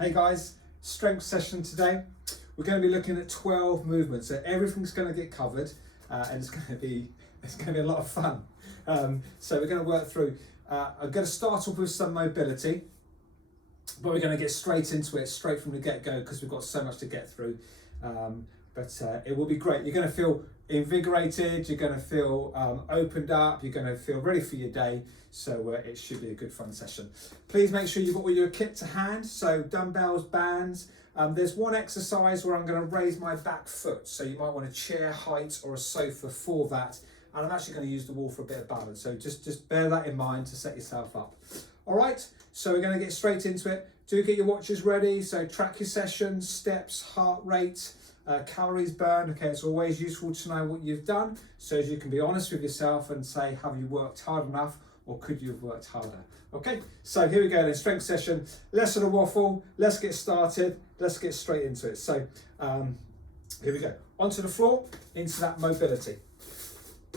Hey guys, strength session today. We're going to be looking at 12 movements. So everything's going to get covered, and it's going to be a lot of fun. So we're going to work through. I'm going to start off with some mobility, but we're going to get straight into it, straight from the get-go, because we've got so much to get through. But it will be great. You're going to feel invigorated. You're going to feel opened up. You're going to feel ready for your day. So it should be a good fun session. Please make sure you've got all your kit to hand. So dumbbells, bands. There's one exercise where I'm going to raise my back foot. So you might want a chair height or a sofa for that. And I'm actually going to use the wall for a bit of balance. So just bear that in mind to set yourself up. All right, so we're going to get straight into it. Do get your watches ready. So track your sessions, steps, heart rate, calories burned. Okay, it's always useful to know what you've done so as you can be honest with yourself and say, have you worked hard enough or could you have worked harder? Okay, so here we go then, strength session. Less of the waffle, let's get started. Let's get straight into it. So here we go. Onto the floor, into that mobility.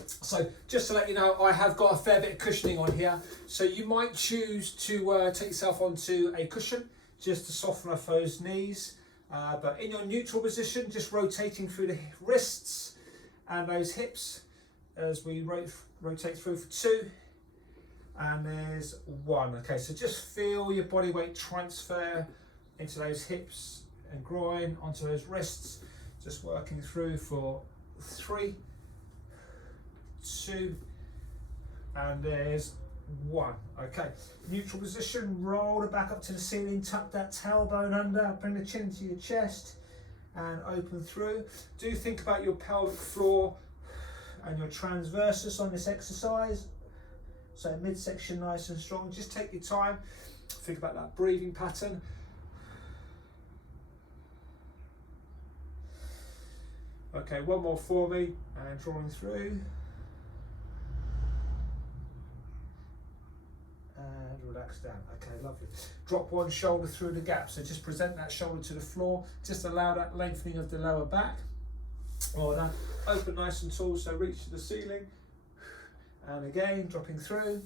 So just to let you know, I have got a fair bit of cushioning on here. So you might choose to take yourself onto a cushion just to soften off those knees. But in your neutral position, just rotating through the wrists and those hips as we rotate through for 2. And there's 1. Okay, so just feel your body weight transfer into those hips and groin, onto those wrists. Just working through for 3, 2, and there's 1. Okay, neutral position, roll it back up to the ceiling, tuck that tailbone under, bring the chin to your chest and open through. Do think about your pelvic floor and your transversus on this exercise. So midsection nice and strong. Just take your time, think about that breathing pattern. Okay, 1 more for me and drawing through. And relax down. Okay, lovely. Drop one shoulder through the gap. So just present that shoulder to the floor. Just allow that lengthening of the lower back. Well done. Open nice and tall, so reach to the ceiling. And again, dropping through.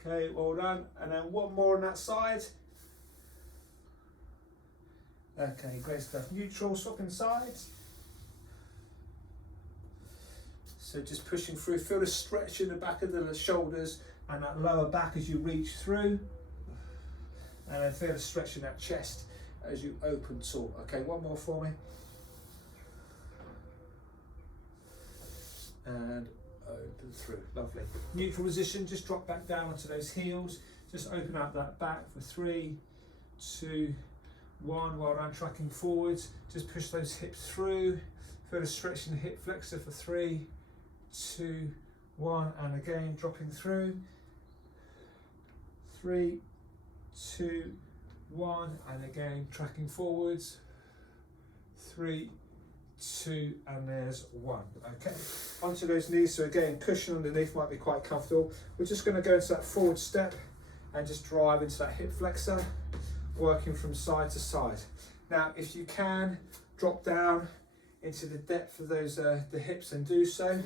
Okay, well done. And then 1 more on that side. Okay, great stuff. Neutral, swapping sides. So just pushing through, feel the stretch in the back of the shoulders and that lower back as you reach through. And then feel the stretch in that chest as you open tall. Okay, 1 more for me. And open through, lovely. Neutral position, just drop back down onto those heels. Just open up that back for 3, 2, 1. While I'm tracking forwards, just push those hips through. Feel the stretch in the hip flexor for 3, 2, 1, and again dropping through. 3, 2, 1, and again tracking forwards. 3, 2, and there's 1. Okay, onto those knees. So again, cushion underneath might be quite comfortable. We're just going to go into that forward step and just drive into that hip flexor, working from side to side. Now, if you can, drop down into the depth of those the hips and do so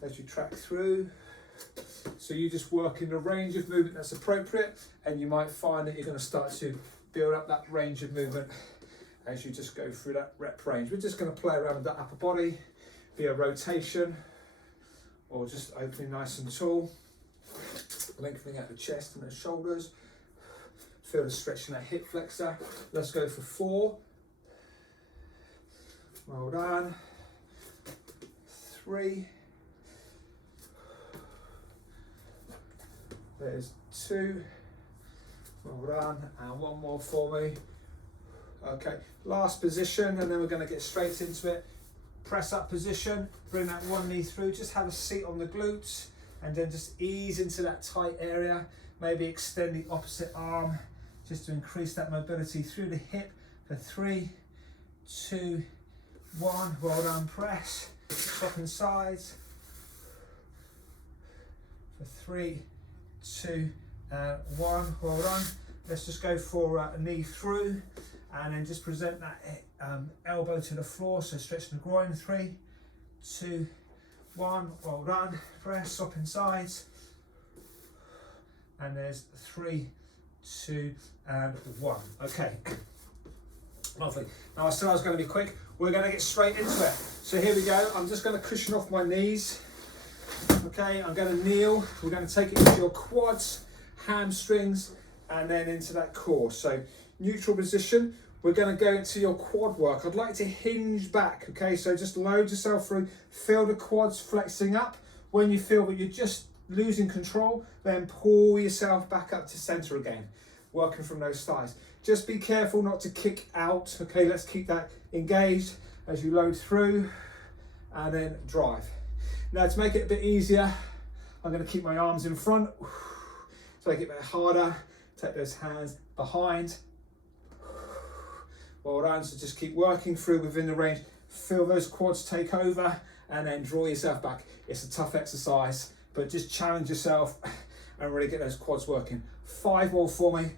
as you track through. So you just work in the range of movement that's appropriate, and you might find that you're going to start to build up that range of movement as you just go through that rep range. We're just going to play around with that upper body via rotation or just opening nice and tall, lengthening out the chest and the shoulders. Feel the stretch in that hip flexor. Let's go for 4. Well done. 3. There's 2. Well done. And 1 more for me. Okay, last position, and then we're going to get straight into it. Press up position, bring that 1 knee through, just have a seat on the glutes, and then just ease into that tight area. Maybe extend the opposite arm, just to increase that mobility through the hip for 3, 2, 1. Well done, press, swapping sides for 3, 2, and 1. Well done. Let's just go for a knee through. And then just present that elbow to the floor, so stretching the groin. 3, 2, 1. Well done. Press, swapping sides. And there's 3, 2, and 1. Okay, lovely. Now I said I was going to be quick. We're going to get straight into it. So here we go. I'm just going to cushion off my knees. Okay, I'm going to kneel. We're going to take it into your quads, hamstrings, and then into that core. So neutral position. We're going to go into your quad work. I'd like to hinge back. Okay, so just load yourself through. Feel the quads flexing up. When you feel that you're just losing control, then pull yourself back up to center again, working from those thighs. Just be careful not to kick out. Okay, let's keep that engaged as you load through and then drive. Now to make it a bit easier, I'm going to keep my arms in front to make it a bit harder. Take those hands behind. Well done, so just keep working through within the range. Feel those quads take over and then draw yourself back. It's a tough exercise, but just challenge yourself and really get those quads working. 5 more for me.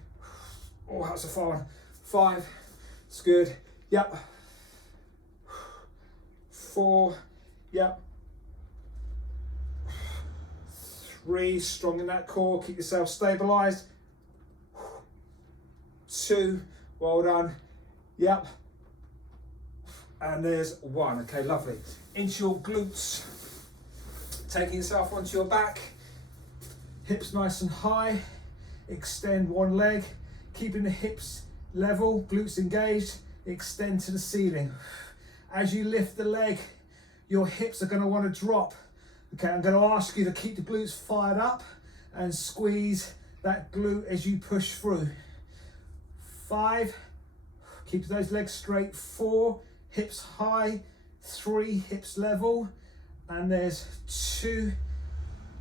Oh, that's a far one. 5, it's good. Yep. 4, yep. 3, strong in that core, keep yourself stabilized. 2, well done. Yep. And there's 1. Okay, lovely. Into your glutes. Taking yourself onto your back. Hips nice and high. Extend one leg. Keeping the hips level, glutes engaged. Extend to the ceiling. As you lift the leg, your hips are going to want to drop. Okay, I'm going to ask you to keep the glutes fired up and squeeze that glute as you push through. 5. Keep those legs straight. 4, hips high. 3, hips level. And there's 2,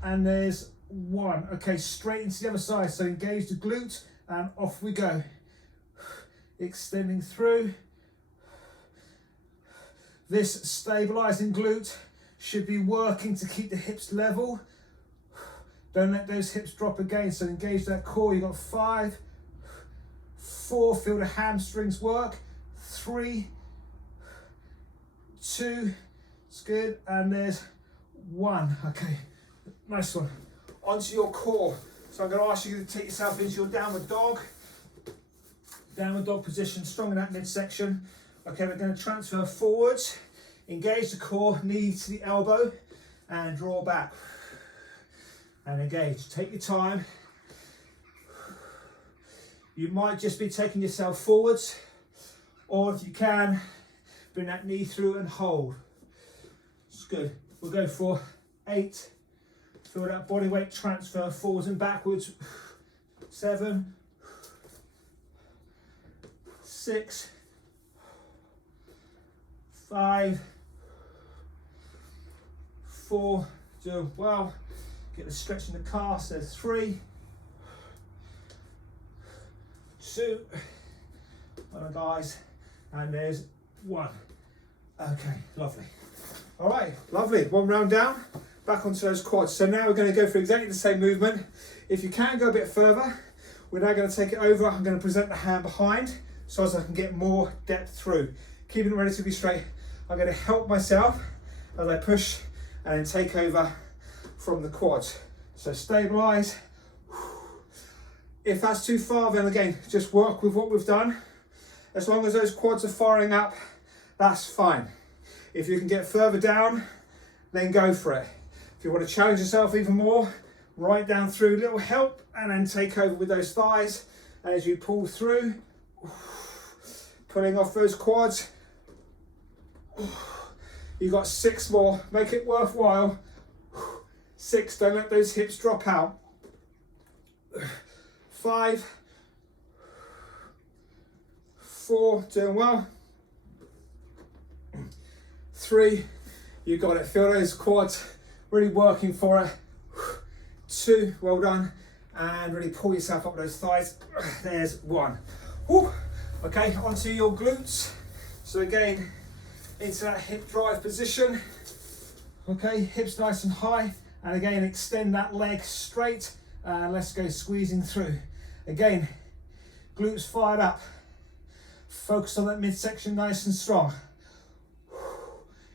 and there's 1. Okay, straight into the other side. So engage the glute, and off we go. Extending through. This stabilizing glute should be working to keep the hips level. Don't let those hips drop again. So engage that core. You've got 5, 4, feel the hamstrings work. 3, 2, it's good, and there's 1. Okay, nice one. Onto your core. So I'm going to ask you to take yourself into your downward dog. Downward dog position, strong in that midsection. Okay, we're going to transfer forwards, engage the core, knee to the elbow, and draw back. And engage. Take your time. You might just be taking yourself forwards, or if you can, bring that knee through and hold. It's good. We'll go for 8. Feel that body weight transfer forwards and backwards. 7, 6, 5, 4, do well. Get the stretch in the calves. There's 3, 2, well done guys, and there's 1. Okay, lovely. All right, lovely. 1 round down, back onto those quads. So now we're going to go for exactly the same movement. If you can go a bit further, we're now going to take it over. I'm going to present the hand behind so as I can get more depth through. Keeping it relatively straight. I'm going to help myself as I push and then take over from the quads. So stabilize. If that's too far, then again, just work with what we've done. As long as those quads are firing up, that's fine. If you can get further down, then go for it. If you want to challenge yourself even more, right down through, little help, and then take over with those thighs as you pull through, pulling off those quads. You've got 6 more, make it worthwhile. 6, don't let those hips drop out. 5, 4, doing well. 3, you got it. Feel those quads really working for it. 2, well done. And really pull yourself up those thighs. There's 1. Whew. Okay, onto your glutes. So again, into that hip drive position. Okay, hips nice and high. And again, extend that leg straight. And let's go squeezing through. Again, glutes fired up. Focus on that midsection nice and strong.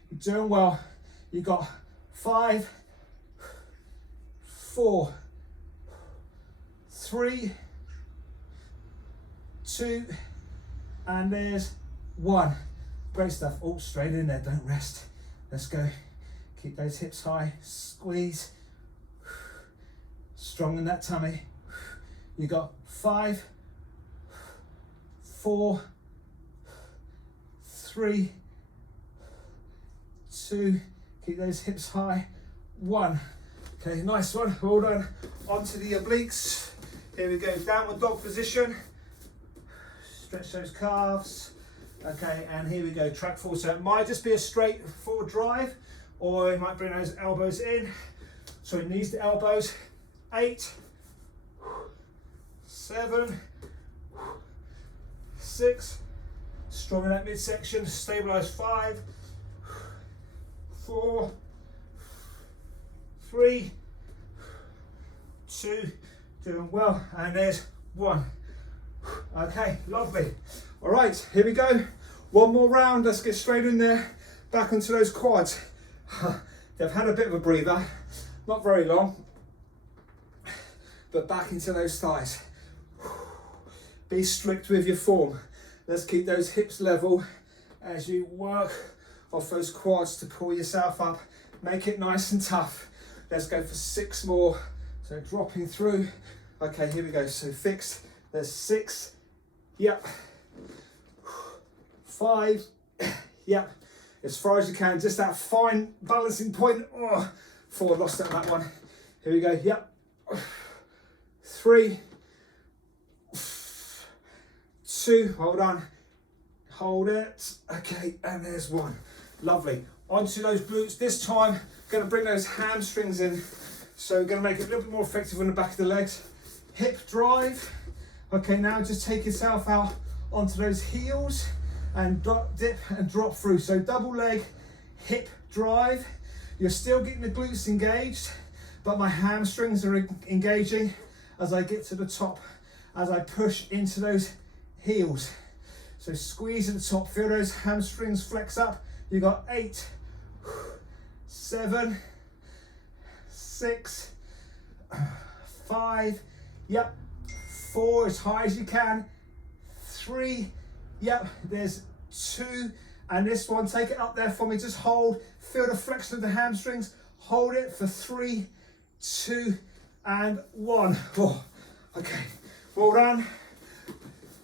You're doing well. You got 5, 4, 3, 2, and there's 1. Great stuff. All straight in there, don't rest. Let's go. Keep those hips high, squeeze. Strong in that tummy. You got 5, 4, 3, 2, keep those hips high, 1. Okay, nice one, well done. Onto the obliques. Here we go, downward dog position. Stretch those calves. Okay, and here we go, track forward. So it might just be a straight forward drive, or you might bring those elbows in. So knees to elbows. 8, 7, 6, strong in that midsection, stabilize. 5, 4, 3, 2, doing well, and there's 1. Okay, lovely. All right, here we go. One more round, let's get straight in there, back onto those quads. They've had a bit of a breather, not very long, but back into those thighs. Be strict with your form. Let's keep those hips level as you work off those quads to pull yourself up. Make it nice and tough. Let's go for 6 more. So dropping through. Okay, here we go. So fixed. There's 6. Yep. 5. Yep. As far as you can. Just that fine balancing point. Oh, 4. Lost it on that one. Here we go. Yep. 3, 2, hold on, hold it. Okay, and there's 1. Lovely. Onto those glutes. This time, going to bring those hamstrings in. So we're going to make it a little bit more effective on the back of the legs. Hip drive. Okay, now just take yourself out onto those heels and dip and drop through. So double leg, hip drive. You're still getting the glutes engaged, but my hamstrings are engaging as I get to the top, as I push into those heels. So squeeze at the top, feel those hamstrings flex up. You got 8, 7, 6, 5, yep, 4 as high as you can, 3, yep, there's 2, and this one, take it up there for me, just hold, feel the flexion of the hamstrings, hold it for 3, 2, and 1. Oh, okay, well done.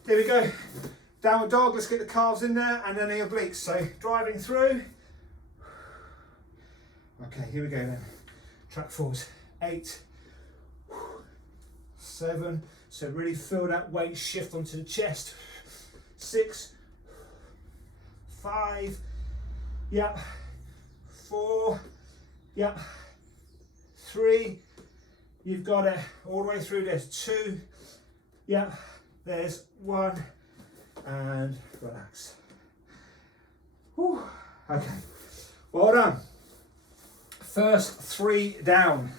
Here we go. Downward dog, let's get the calves in there and then the obliques. So driving through. Okay, here we go then. Track forwards. 8, 7. So really feel that weight shift onto the chest. 6, 5. Yep. 4. Yep. 3. You've got it all the way through. There's 2. Yep. There's 1. And relax. Whew. Okay. Well done. First 3 down.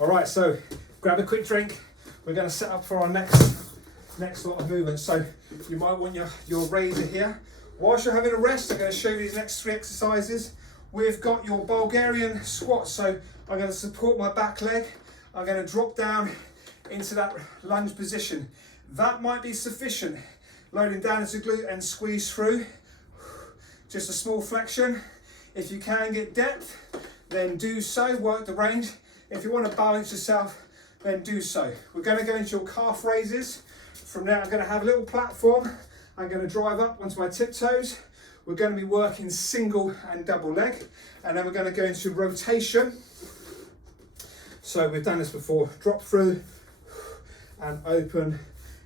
All right. So grab a quick drink. We're going to set up for our next lot of movements. So you might want your razor here. Whilst you're having a rest, I'm going to show you these next 3 exercises. We've got your Bulgarian Squat. So I'm going to support my back leg. I'm going to drop down into that lunge position. That might be sufficient. Loading down into glute and squeeze through. Just a small flexion. If you can get depth, then do so. Work the range. If you want to balance yourself, then do so. We're going to go into your calf raises. From there, I'm going to have a little platform. I'm going to drive up onto my tiptoes. We're going to be working single and double leg. And then we're going to go into rotation. So we've done this before. Drop through and open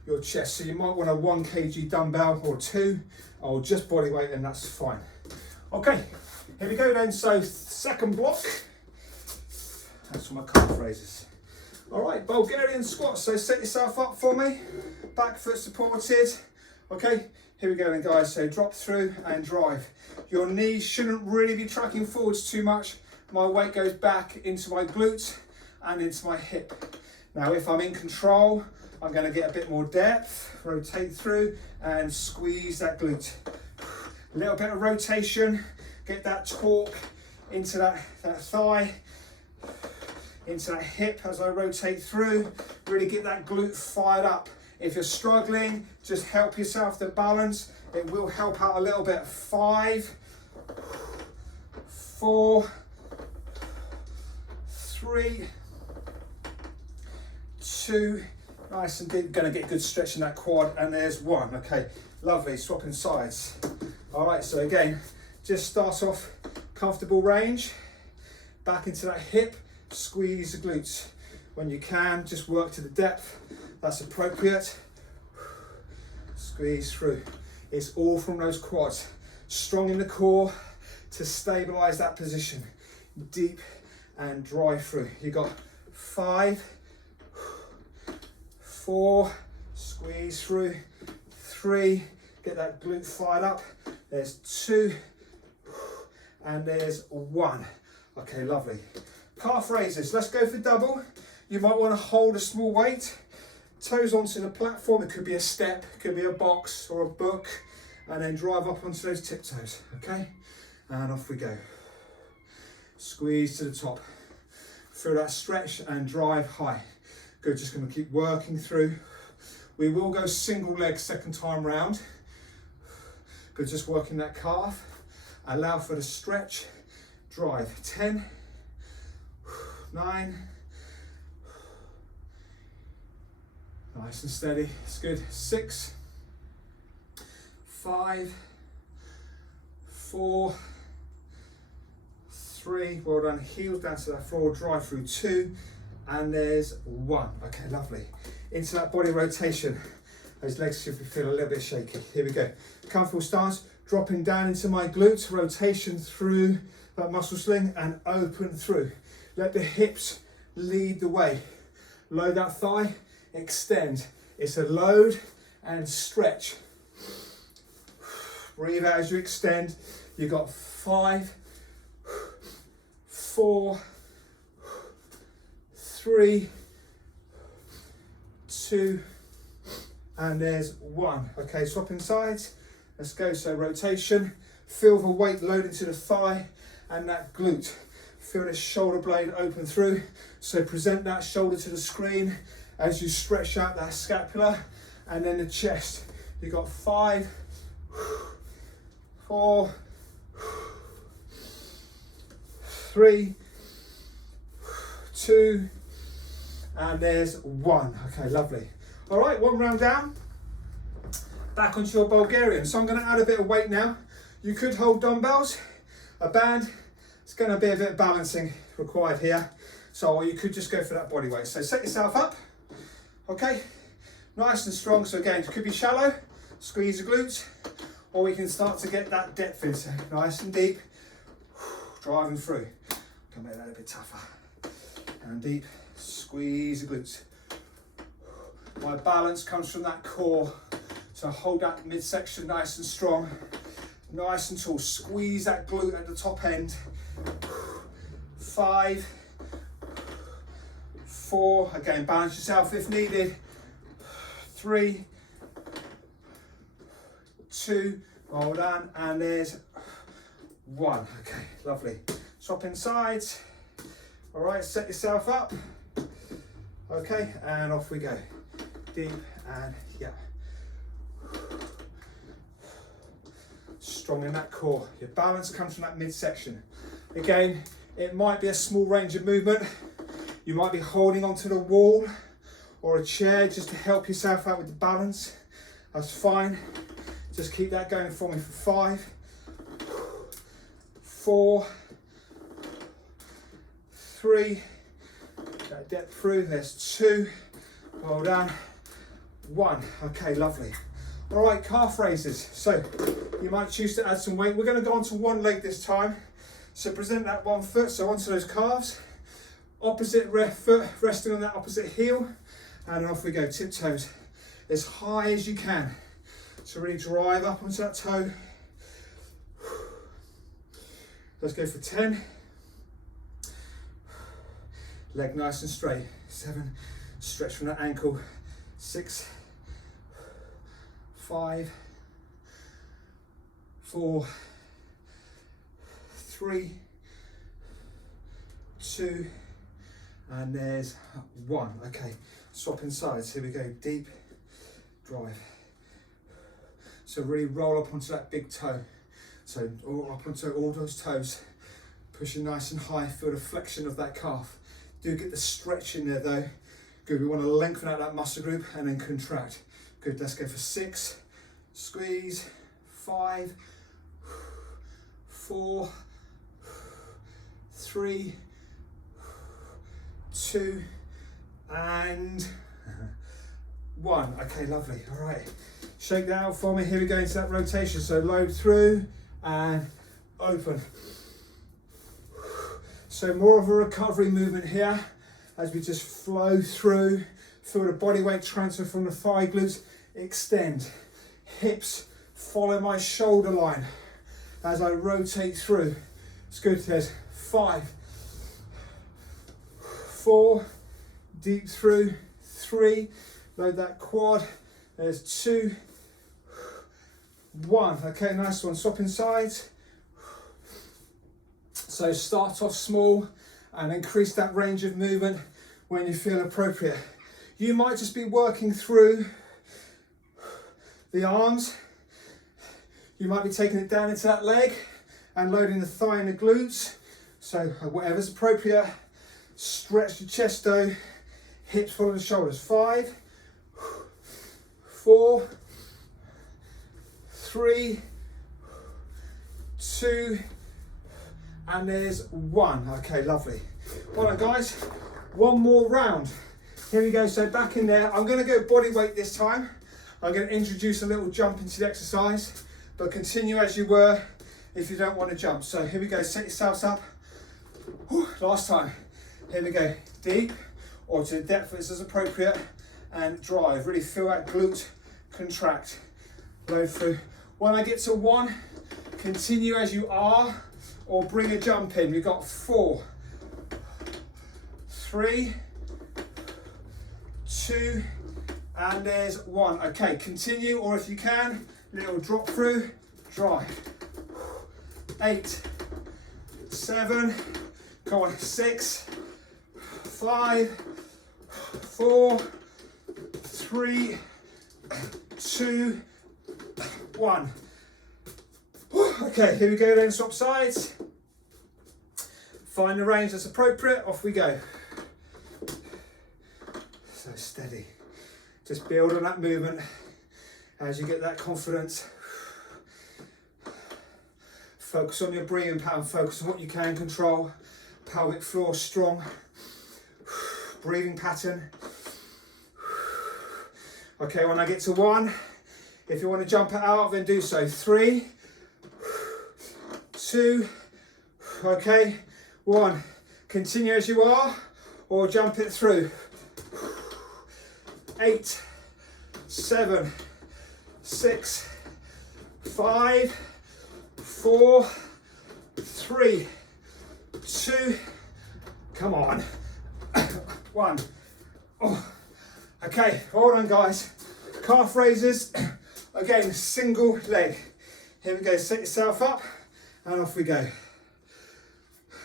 your chest. So you might want a 1 kg dumbbell or 2, or just body weight, and that's fine. Okay, here we go then. So second block. That's for my calf raises. All right, Bulgarian squats. So set yourself up for me. Back foot supported. Okay, here we go then, guys. So drop through and drive. Your knees shouldn't really be tracking forwards too much. My weight goes back into my glutes and into my hip. Now, if I'm in control, I'm going to get a bit more depth, rotate through and squeeze that glute. A little bit of rotation, get that torque into that thigh, into that hip as I rotate through. Really get that glute fired up If you're struggling, just help yourself to balance. It will help out a little bit. 5, 4, 3, 2, nice and deep. Going to get good stretch in that quad, and there's 1. Okay, lovely. Swapping sides. All right, so again, just start off comfortable range, back into that hip, squeeze the glutes. When you can, just work to the depth that's appropriate. Squeeze through. It's all from those quads. Strong in the core to stabilize that position. Deep and drive through. You got 5, 4, squeeze through, 3, get that glute fired up. There's 2, and there's 1. Okay, lovely. Calf raises, let's go for double. You might want to hold a small weight, toes onto the platform. It could be a step, it could be a box or a book, and then drive up onto those tiptoes, okay? And off we go. Squeeze to the top. Feel that stretch and drive high. Good, just gonna keep working through. We will go single leg second time round. Good, just working that calf. Allow for the stretch, drive. 10, 9, nice and steady, it's good. 6, 5, 4, 3, well done, heels down to that floor, drive through. 2, and there's 1. Okay, lovely. Into that body rotation. Those legs should feel a little bit shaky. Here we go. Comfortable stance, dropping down into my glutes, rotation through that muscle sling and open through. Let the hips lead the way. Load that thigh, extend. It's a load and stretch. Breathe out as you extend. You've got 5, 4, 3, 2, and there's 1. Okay, swapping sides. Let's go. So rotation. Feel the weight load into the thigh and that glute. Feel the shoulder blade open through. So present that shoulder to the screen as you stretch out that scapula and then the chest. You got 5, 4, 3, 2, and there's 1. Okay, lovely. All right, 1 round down. Back onto your Bulgarian. So I'm going to add a bit of weight now. You could hold dumbbells, a band. It's going to be a bit of balancing required here. So, or you could just go for that body weight. So set yourself up. Okay, nice and strong. So again, it could be shallow, squeeze the glutes, or we can start to get that depth in. So nice and deep, driving through. Can make that a bit tougher. And deep, squeeze the glutes. My balance comes from that core. So hold that midsection nice and strong, nice and tall. Squeeze that glute at the top end. 5, 4, again, balance yourself if needed. 3, 2, well done, and there's 1. Okay, lovely. Swapping sides. All right, set yourself up. Okay, and off we go. Deep and yeah. Strong in that core. Your balance comes from that midsection. Again, it might be a small range of movement. You might be holding onto the wall or a chair just to help yourself out with the balance. That's fine. Just keep that going for me for 5, 4, 3, that depth through, there's 2, well done, 1, okay, lovely. All right, calf raises. So you might choose to add some weight. We're gonna go onto one leg this time. So present that 1 foot, so onto those calves. Opposite foot resting on that opposite heel, and off we go, tiptoes, as high as you can. So really drive up onto that toe. Let's go for 10. Leg nice and straight. 7, stretch from that ankle. 6, 5, 4, 3, 2, and there's 1. Okay, swapping sides. Here we go. Deep drive. So really roll up onto that big toe. So up onto all those toes, pushing nice and high, feel the flexion of that calf. Do get the stretch in there though. Good, we want to lengthen out that muscle group and then contract. Good, let's go for 6, squeeze, 5, 4, 3, 2, and 1. Okay, lovely, all right. Shake that out for me, here we go into that rotation. So load through and open. So more of a recovery movement here as we just flow through. Feel the body weight transfer from the thigh glutes. Extend. Hips follow my shoulder line as I rotate through. It's good. There's 5, 4, deep through, 3, load that quad. There's 2, 1. Okay, nice one. Swapping sides. So start off small and increase that range of movement when you feel appropriate. You might just be working through the arms. You might be taking it down into that leg and loading the thigh and the glutes. So whatever's appropriate. Stretch the chest though. Hips follow the shoulders. 5, 4, 3, 2, and there's 1. Okay, lovely. All right, guys, one more round. Here we go. So back in there. I'm going to go body weight this time. I'm going to introduce a little jump into the exercise, but continue as you were if you don't want to jump. So here we go. Set yourselves up. Whew, last time. Here we go. Deep or to the depth as is appropriate, and drive. Really feel that glute contract. Load through. When I get to 1, continue as you are, or bring a jump in. We've got 4, 3, 2, and there's 1. Okay, continue, or if you can, little drop through, drive. 8, 7, come on, 6, 5, 4, 3, 2, 1. Okay, here we go then, swap sides. Find the range that's appropriate, off we go. So steady. Just build on that movement as you get that confidence. Focus on your breathing pattern, focus on what you can control. Pelvic floor strong. Breathing pattern. Okay, when I get to 1, if you want to jump it out, then do so. 3, 2, okay, 1. Continue as you are, or jump it through. 8, 7, 6, 5, 4, 3, 2, come on, 1. Oh. Okay, hold on guys. Calf raises, again, single leg. Here we go, set yourself up and off we go.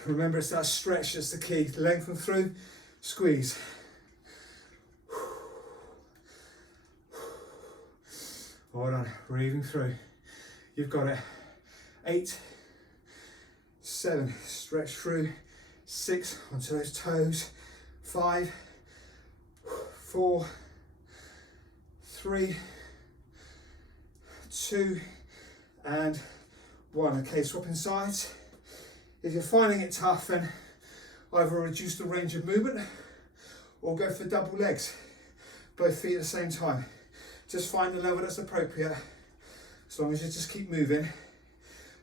Remember, it's that stretch that's the key. Lengthen through, squeeze. Hold on, breathing through. You've got it. 8, 7, stretch through. 6, onto those toes. 5, 4, 3, 2, and 1. Okay, swapping sides. If you're finding it tough, then either reduce the range of movement or go for double legs, both feet at the same time. Just find the level that's appropriate. As long as you just keep moving,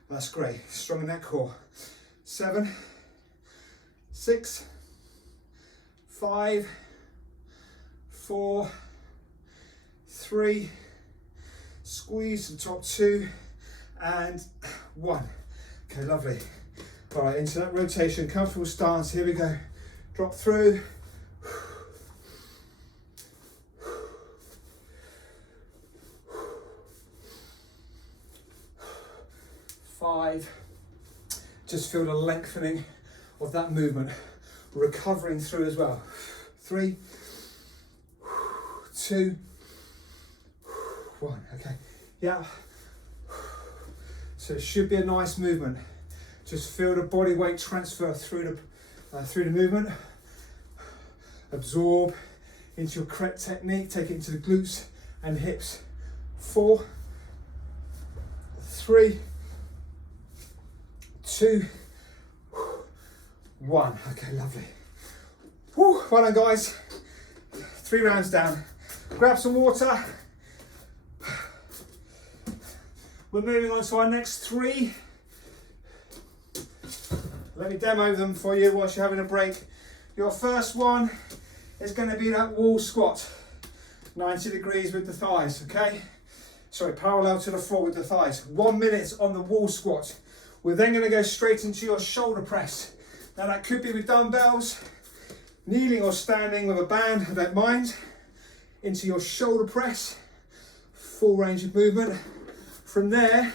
that's great. Strong in that core. 7, 6, 5, 4, 3, squeeze the top 2, and 1. Okay, lovely. All right, into that rotation, comfortable stance. Here we go. Drop through. 5. Just feel the lengthening of that movement, recovering through as well. 3, 2, 1, okay, yeah. So it should be a nice movement. Just feel the body weight transfer through the movement. Absorb into your correct technique, take it into the glutes and hips. 4, 3, 2, 1. Okay, lovely. Whew, well done, guys. 3 rounds down. Grab some water. We're moving on to our next 3. Let me demo them for you whilst you're having a break. Your first one is going to be that wall squat. 90 degrees with the thighs, okay? Sorry, parallel to the floor with the thighs. 1 minute on the wall squat. We're then going to go straight into your shoulder press. Now that could be with dumbbells, kneeling or standing with a band, I don't mind. Into your shoulder press, full range of movement. From there,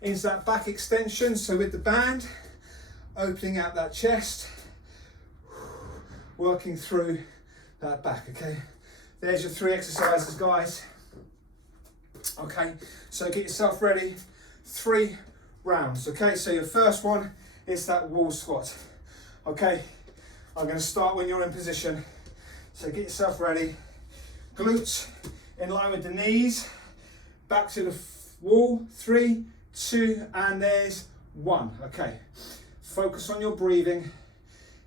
into that back extension, so with the band, opening out that chest, working through that back, okay? There's your 3 exercises, guys. Okay, so get yourself ready. 3 rounds, okay? So your first one is that wall squat. Okay, I'm going to start when you're in position. So get yourself ready. Glutes in line with the knees. Back to the wall. 3, 2, and there's 1. Okay, focus on your breathing.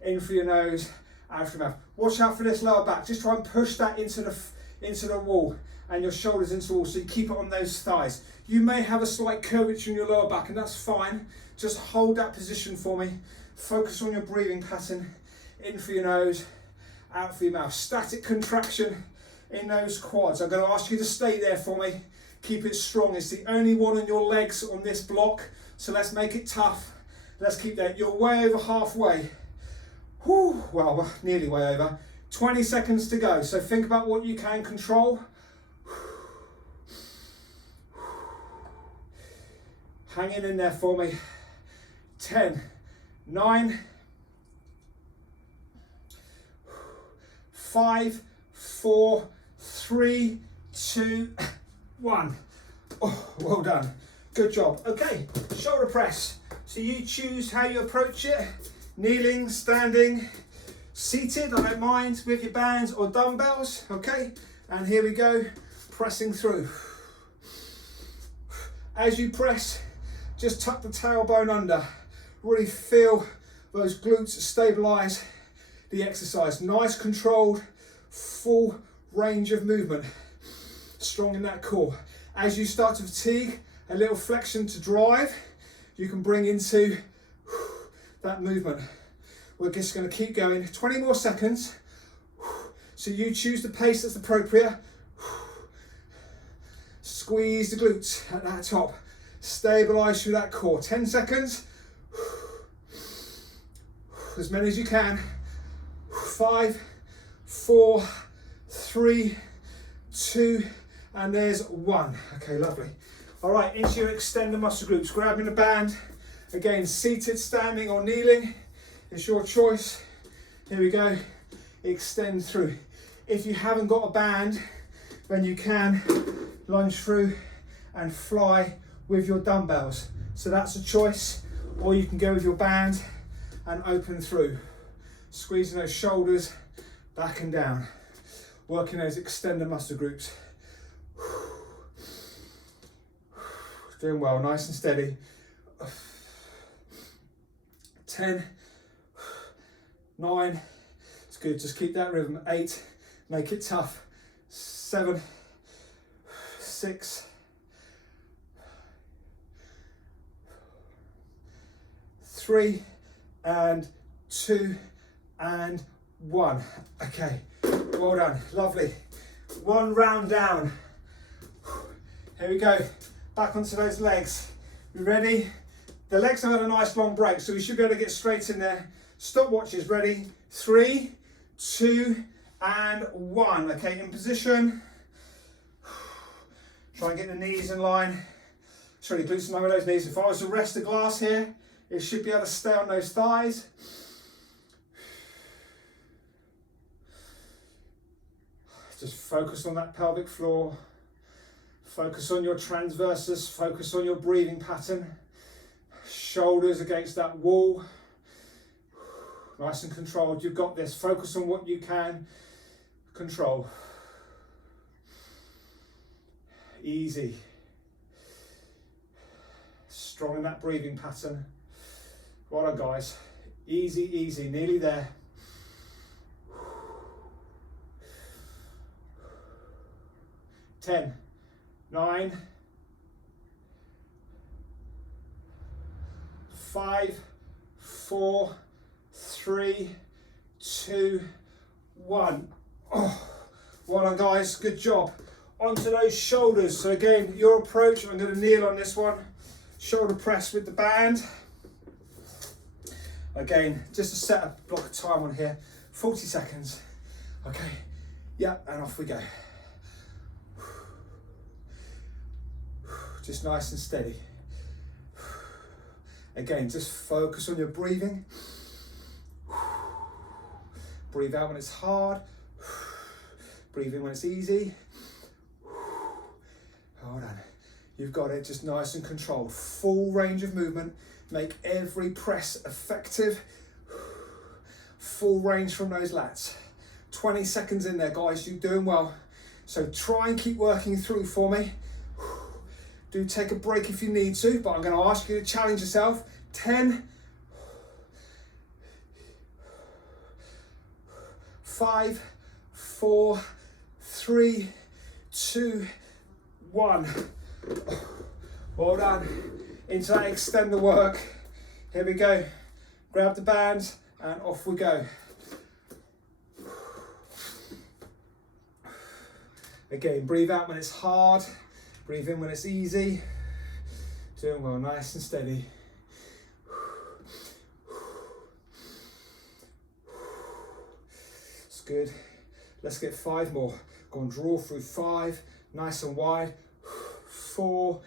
In through your nose, out through your mouth. Watch out for this lower back. Just try and push that into the wall and your shoulders into the wall, so you keep it on those thighs. You may have a slight curvature in your lower back, and that's fine. Just hold that position for me. Focus on your breathing pattern. In through your nose, out through your mouth. Static contraction in those quads. I'm going to ask you to stay there for me. Keep it strong. It's the only one on your legs on this block, so let's make it tough. Let's keep that. You're way over halfway. Whew, well, nearly way over. 20 seconds to go, so think about what you can control. Hanging in there for me. 10, 9, 5, 4, 3, 2, 1. Oh, well done. Good job. Okay, shoulder press. So you choose how you approach it. Kneeling, standing, seated, I don't mind, with your bands or dumbbells. Okay, and here we go, pressing through. As you press, just tuck the tailbone under. Really feel those glutes stabilize the exercise. Nice controlled, full range of movement. Strong in that core. As you start to fatigue, a little flexion to drive, you can bring into that movement. We're just going to keep going. 20 more seconds. So you choose the pace that's appropriate. Squeeze the glutes at that top. Stabilize through that core. 10 seconds. As many as you can. 5, 4, 3, 2, and there's 1. Okay, lovely. All right, into your extender muscle groups. Grabbing the band. Again, seated, standing, or kneeling. It's your choice. Here we go. Extend through. If you haven't got a band, then you can lunge through and fly with your dumbbells. So that's a choice. Or you can go with your band and open through. Squeezing those shoulders back and down. Working those extender muscle groups. Doing well, nice and steady. 10, 9, it's good, just keep that rhythm. 8, make it tough. 7, 6, 3, and 2, and 1. Okay, well done, lovely. 1 round down. Here we go, back onto those legs. You ready? The legs have had a nice long break, so we should be able to get straight in there. Stopwatches ready. 3, 2, and 1. Okay, in position. Try and get the knees in line. Sorry, glutes in line with those knees. If I was to rest the glass here, it should be able to stay on those thighs. Just focus on that pelvic floor. Focus on your transversus, focus on your breathing pattern. Shoulders against that wall. Nice and controlled. You've got this. Focus on what you can control. Easy. Strong in that breathing pattern. Well done, guys. Easy, easy. Nearly there. 10, 9, 5, 4, 3, 2, 1. Oh, well done, guys. Good job. Onto those shoulders. So again, your approach, I'm going to kneel on this one. Shoulder press with the band. Again, just to set a block of time on here. 40 seconds. Okay. Yeah, and off we go. Just nice and steady. Again, just focus on your breathing. Breathe out when it's hard. Breathe in when it's easy. Hold on. You've got it, just nice and controlled. Full range of movement. Make every press effective. Full range from those lats. 20 seconds in there, guys. You're doing well. So try and keep working through for me. Do take a break if you need to, but I'm going to ask you to challenge yourself. 10, 5, 4, 3, 2, 1. Well done. Into that extender work. Here we go. Grab the band and off we go. Again, breathe out when it's hard. Breathe in when it's easy. Doing well, nice and steady. It's good. Let's get 5 more. Go and draw through 5, nice and wide. 4,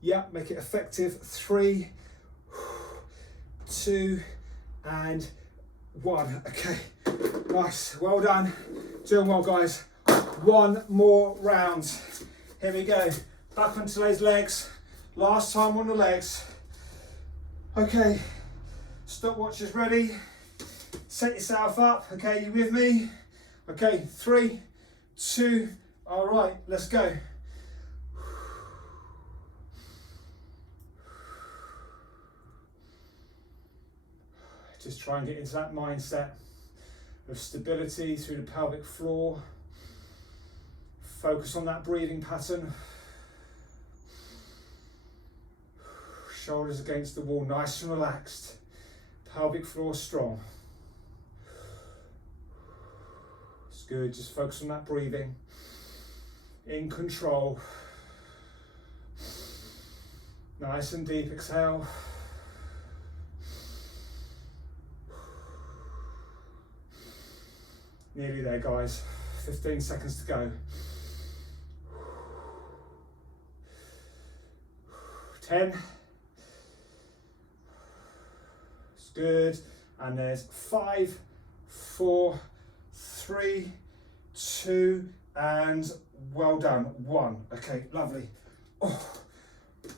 yep, make it effective. 3, 2, and 1. Okay, nice, well done. Doing well, guys. 1 more round. Here we go. Back onto those legs. Last time on the legs. Okay, stopwatch is ready. Set yourself up. Okay, you with me? Okay, 3, 2, all right, let's go. Just try and get into that mindset of stability through the pelvic floor. Focus on that breathing pattern. Shoulders against the wall, nice and relaxed. Pelvic floor strong. It's good, just focus on that breathing. In control. Nice and deep, exhale. Nearly there, guys. 15 seconds to go. 10. It's good. And there's 5, 4, 3, 2, and well done. 1. Okay, lovely. Oh,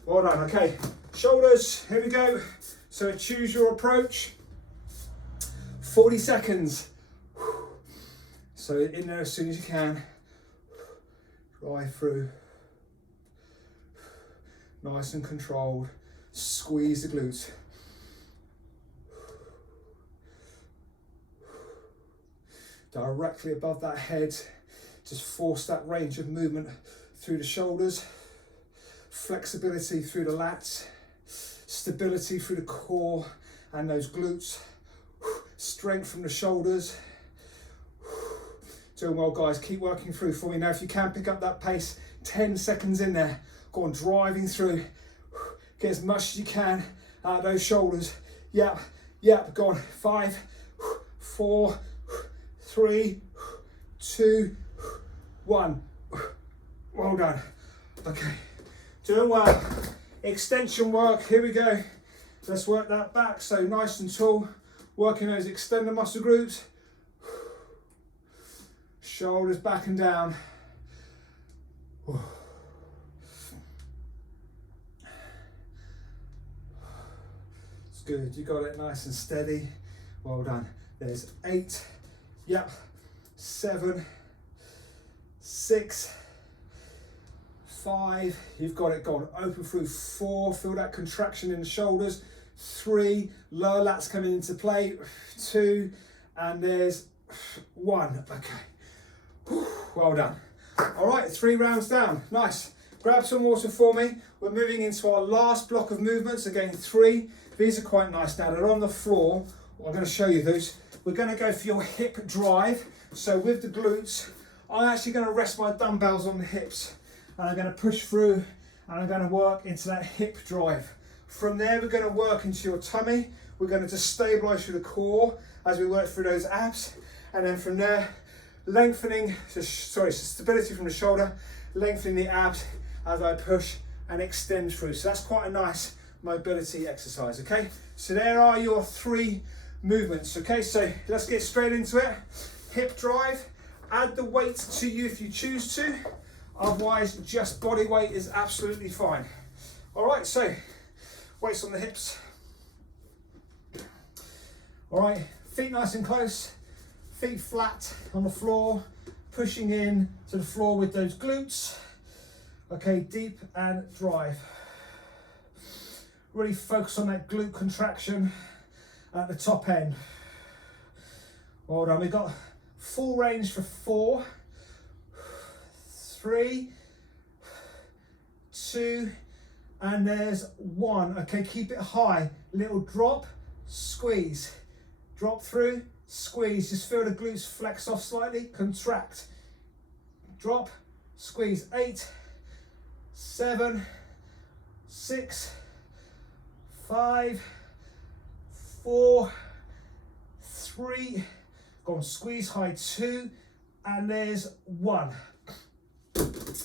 well done. Okay, shoulders. Here we go. So choose your approach. 40 seconds. So in there as soon as you can. Drive through. Nice and controlled. Squeeze the glutes. Directly above that head. Just force that range of movement through the shoulders. Flexibility through the lats. Stability through the core and those glutes. Strength from the shoulders. Doing well, guys. Keep working through for me. Now, if you can pick up that pace, 10 seconds in there. Go on, driving through. Get as much as you can out of those shoulders. Yep, yep. Go on. 5, 4, 3, 2, 1. Well done. Okay. Doing well. Extension work. Here we go. Let's work that back. So nice and tall. Working those extender muscle groups. Shoulders back and down. good. You got it nice and steady. Well done. There's 8. Yep. 7, 6, 5. You've got it. Go on. Open through. 4. Feel that contraction in the shoulders. 3. Lower lats coming into play. 2. And there's 1. Okay. Well done. All right. 3 rounds down. Nice. Grab some water for me. We're moving into our last block of movements. Again, 3. These are quite nice now. They're on the floor. I'm going to show you those. We're going to go for your hip drive. So with the glutes, I'm actually going to rest my dumbbells on the hips. And I'm going to push through and I'm going to work into that hip drive. From there, we're going to work into your tummy. We're going to just stabilize through the core as we work through those abs. And then from there, lengthening, stability from the shoulder, lengthening the abs as I push and extend through. So that's quite a nice mobility exercise, okay? So there are your 3 movements, okay? So let's get straight into it. Hip drive, add the weight to you if you choose to. Otherwise, just body weight is absolutely fine. All right, so weights on the hips. All right, feet nice and close, feet flat on the floor, pushing in to the floor with those glutes. Okay, deep and drive. Really focus on that glute contraction at the top end. Well done. We've got full range for 4, 3, 2, and there's 1. Okay, keep it high. Little drop, squeeze. Drop through, squeeze. Just feel the glutes flex off slightly, contract. Drop, squeeze. 8, 7, 6, 5, 4, 3, go on, squeeze high. 2, and there's 1.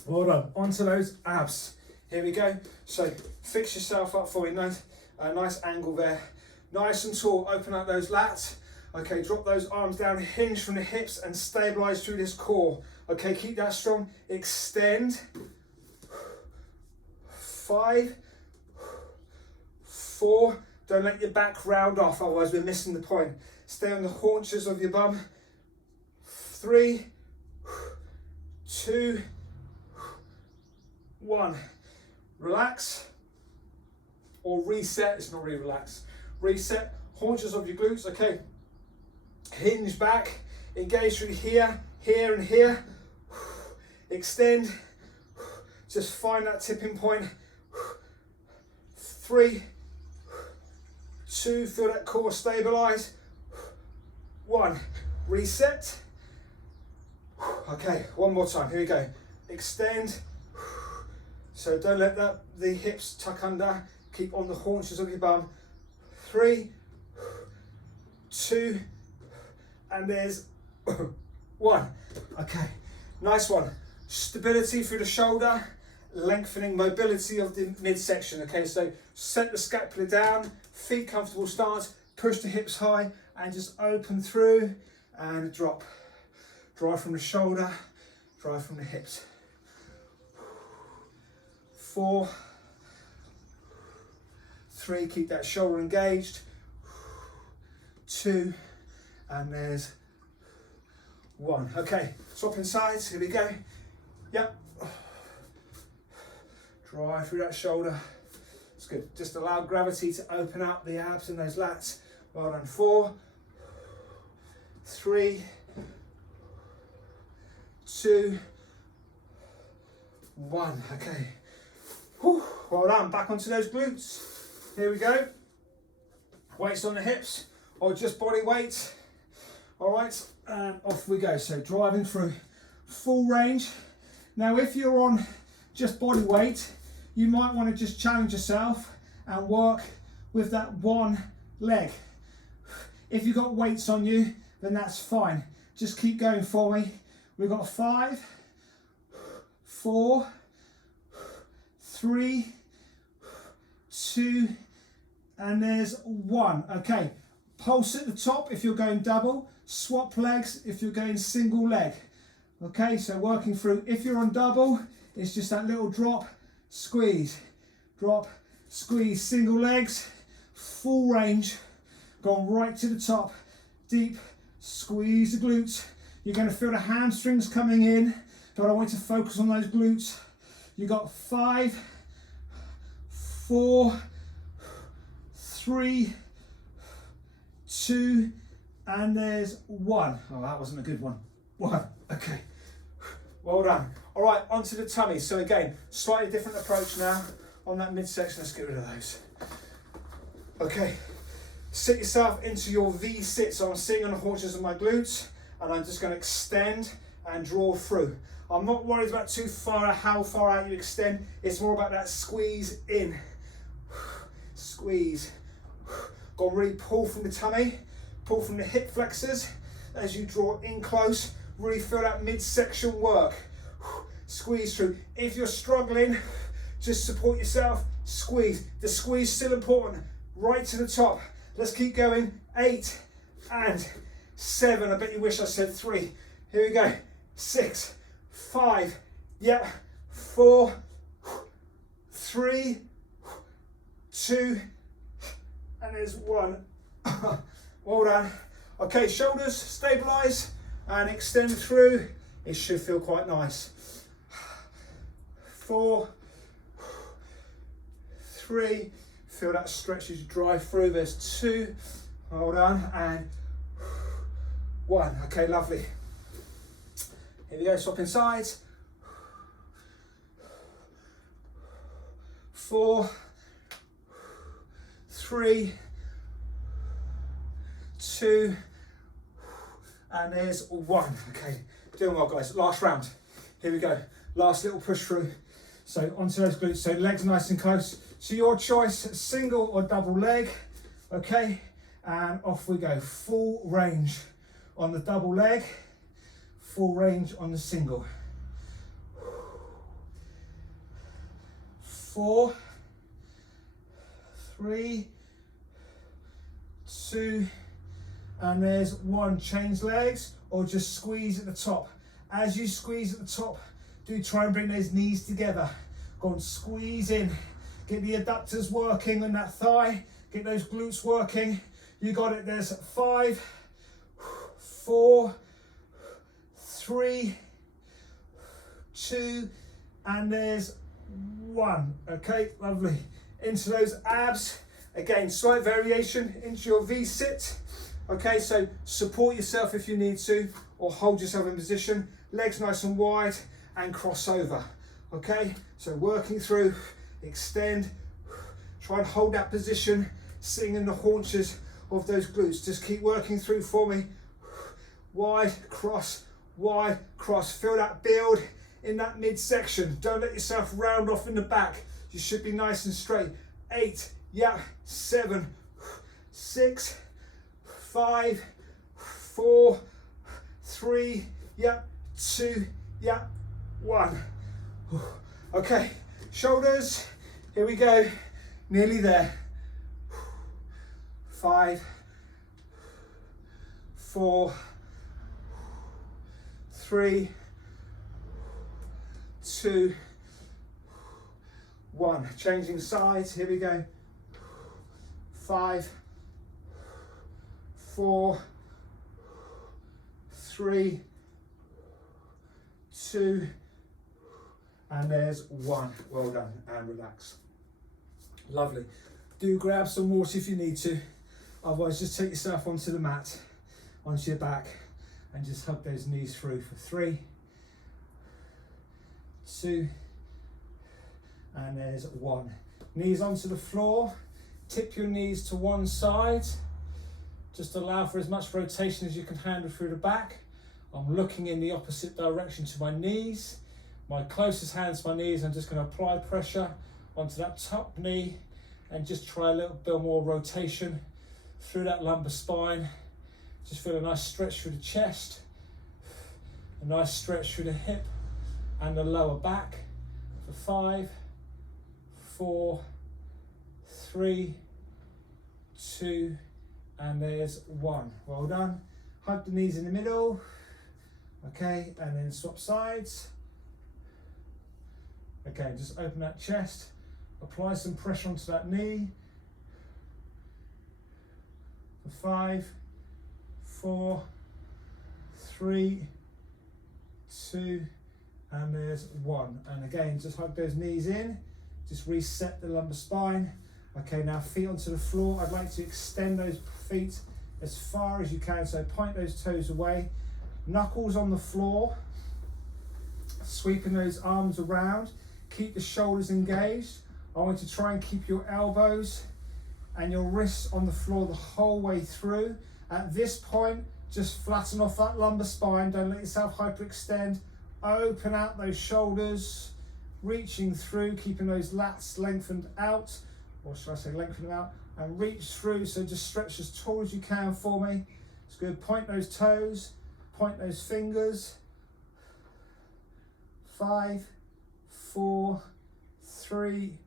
Well done. Onto those abs. Here we go. So fix yourself up for me. Nice, nice angle there. Nice and tall. Open up those lats. Okay, drop those arms down, hinge from the hips and stabilize through this core. Okay, keep that strong. Extend. 5, 4. Don't let your back round off, otherwise we're missing the point. Stay on the haunches of your bum. 3, 2, 1. Relax or reset. It's not really relax. Reset. Haunches of your glutes. Okay. Hinge back. Engage through here, here, and here. Extend. Just find that tipping point. 3, 2. Feel that core stabilize. 1. Reset. Okay. One more time. Here we go. Extend. So don't let the hips tuck under. Keep on the haunches of your bum. 3, 2, and there's 1. Okay, nice one. Stability through the shoulder, lengthening mobility of the midsection. Okay, so set the scapula down, feet comfortable stance, push the hips high, and just open through and drop. Drive from the shoulder, drive from the hips. 4, 3, keep that shoulder engaged. 2, and there's 1. Okay, swapping sides, here we go. Yep. Drive through that shoulder. It's good. Just allow gravity to open up the abs and those lats. Well done. 4, 3, 2, 1. Okay. Whew, well done. Back onto those glutes. Here we go. Weights on the hips or just body weight. All right, and off we go. So driving through full range. Now, if you're on just body weight, you might want to just challenge yourself and work with that one leg. If you've got weights on you, then that's fine. Just keep going for me. We've got 5, 4, 3, 2, and there's 1. Okay, pulse at the top if you're going double, swap legs if you're going single leg. Okay, so working through, if you're on double, it's just that little drop, squeeze, single legs, full range, going right to the top, deep, squeeze the glutes. You're going to feel the hamstrings coming in, but I want you to focus on those glutes. You got 5, 4, 3, 2, and there's 1. Oh, that wasn't a good one. 1, okay. Well done. All right, onto the tummy. So again, slightly different approach now on that midsection. Let's get rid of those. Okay, sit yourself into your V sit. So I'm sitting on the haunches of my glutes, and I'm just going to extend and draw through. I'm not worried about how far out you extend. It's more about that squeeze in. Squeeze. Go and really pull from the tummy, pull from the hip flexors as you draw in close. Really feel that midsection work. Squeeze through. If you're struggling, just support yourself. Squeeze. The squeeze is still important. Right to the top. Let's keep going. 8 and 7. I bet you wish I said 3. Here we go. 6, 5. Yep. 4, 3, 2, and there's 1. Well done. Okay, shoulders stabilize and extend through. It should feel quite nice. 4, 3. Feel that stretch as you drive through. There's 2. Hold on, and 1. Okay, lovely. Here we go, swapping sides. 4, 3, 2, and there's 1. Okay, doing well, guys. Last round. Here we go. Last little push through. So onto those glutes. So legs nice and close. So your choice, single or double leg. Okay, and off we go. Full range on the double leg. Full range on the single. 4, 3, 2, and there's 1. Change legs or just squeeze at the top. As you squeeze at the top, do try and bring those knees together. Go and squeeze in. Get the adductors working on that thigh. Get those glutes working. You got it. There's 5, 4, 3, 2, and there's 1. Okay, lovely. Into those abs. Again, slight variation into your V sit. Okay, so support yourself if you need to, or hold yourself in position. Legs nice and wide and cross over. Okay, so working through, extend, try and hold that position, sitting in the haunches of those glutes. Just keep working through for me. Wide cross, feel that build in that midsection. Don't let yourself round off in the back. You should be nice and straight. 8, yeah, 7, 6, 5, 4, 3, yeah, 2, yeah, 1. Okay, shoulders, here we go, nearly there. 5, 4, 3, 2, 1. Changing sides, here we go. 5, 4, 3, 2, and there's 1. Well done, and relax. Lovely. Do grab some water if you need to. Otherwise, just take yourself onto the mat, onto your back, and just hug those knees through for 3, 2, and there's 1. Knees onto the floor. Tip your knees to one side. Just allow for as much rotation as you can handle through the back. I'm looking in the opposite direction to my knees. My closest hand to my knees, I'm just going to apply pressure onto that top knee and just try a little bit more rotation through that lumbar spine. Just feel a nice stretch through the chest, a nice stretch through the hip and the lower back for 5, 4, 3, 2, and there's 1. Well done. Hug the knees in the middle. Okay, and then swap sides. Okay, just open that chest, apply some pressure onto that knee, 5, 4, 3, 2, and there's 1. And again, just hug those knees in, just reset the lumbar spine. Okay, now feet onto the floor. I'd like to extend those feet as far as you can, so point those toes away, knuckles on the floor, sweeping those arms around, keep the shoulders engaged. I want you to try and keep your elbows and your wrists on the floor the whole way through. At this point, just flatten off that lumbar spine, don't let yourself hyperextend. Open out those shoulders, reaching through, keeping those lats lengthened out, or should I say lengthen out, and reach through, so just stretch as tall as you can for me. It's good, point those toes, point those fingers. 5, 4, 3,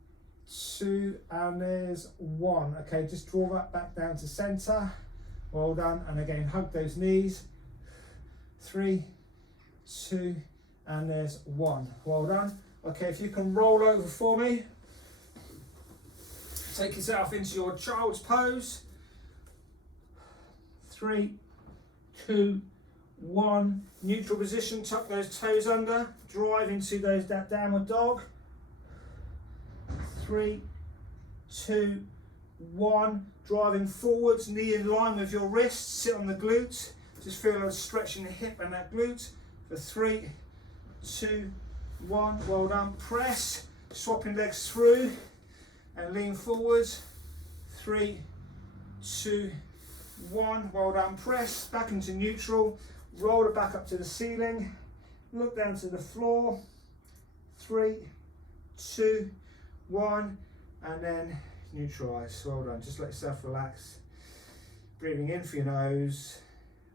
2, and there's 1. Okay, just draw that back down to center. Well done, and again, hug those knees. 3, 2, and there's 1. Well done. Okay, if you can roll over for me. Take yourself into your child's pose. 3, 2, 1. Neutral position, tuck those toes under. Drive into that downward dog. 3, 2, 1. Driving forwards, knee in line with your wrist. Sit on the glutes. Just feel a stretch in the hip and that glute. For 3, 2, 1. Well done. Press. Swapping legs through. And lean forwards. 3, 2, 1. Well done. Press back into neutral. Roll it back up to the ceiling. Look down to the floor. 3, 2, 1. And then neutralize. Well done. Just let yourself relax. Breathing in for your nose,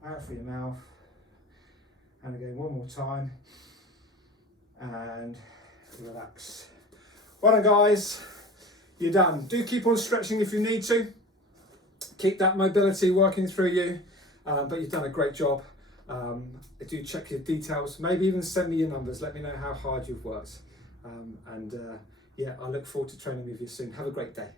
out for your mouth. And again, one more time. And relax. Well done, guys. You're done. Do keep on stretching if you need to. Keep that mobility working through you. But you've done a great job. Do check your details. Maybe even send me your numbers. Let me know how hard you've worked. Yeah, I look forward to training with you soon. Have a great day.